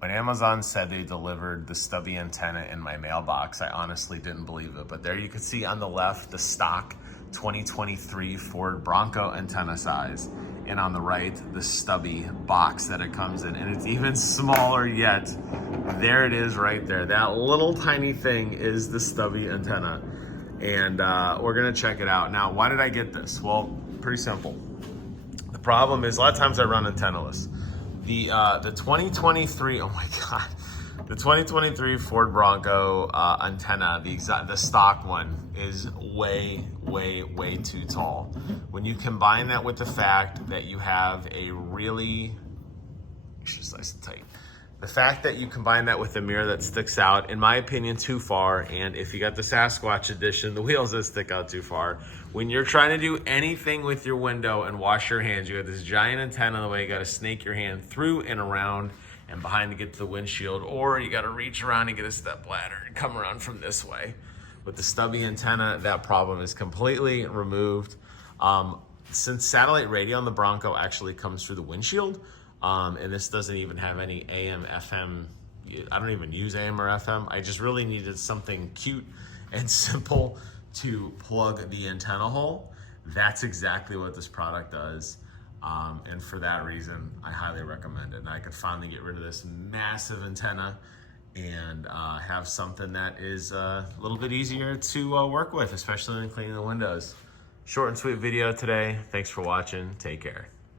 When Amazon said they delivered the Stubby antenna in my mailbox, I honestly didn't believe it. But there you can see on the left, the stock 2023 Ford Bronco antenna size. And on the right, the Stubby box that it comes in. And it's even smaller yet. There it is right there. That little tiny thing is the Stubby antenna. And we're gonna check it out. Now, why did I get this? Well, pretty simple. The problem is a lot of times I run antennaless. The 2023, oh my God, the 2023 Ford Bronco antenna, the stock one, is way too tall. When you combine that with the fact that you have a really, it's just nice and tight. The fact that you combine that with a mirror that sticks out, in my opinion, too far, and if you got the Sasquatch edition, the wheels that stick out too far. When you're trying to do anything with your window and wash your hands, you got this giant antenna in the way, you gotta snake your hand through and around and behind to get to the windshield, or you gotta reach around and get a step ladder and come around from this way. With the Stubby antenna, that problem is completely removed. Since satellite radio on the Bronco actually comes through the windshield, and this doesn't even have any AM, FM. I don't even use AM or FM. I just really needed something cute and simple to plug the antenna hole. That's exactly what this product does. And for that reason, I highly recommend it. And I could finally get rid of this massive antenna and have something that is a little bit easier to work with, especially when cleaning the windows. Short and sweet video today. Thanks for watching. Take care.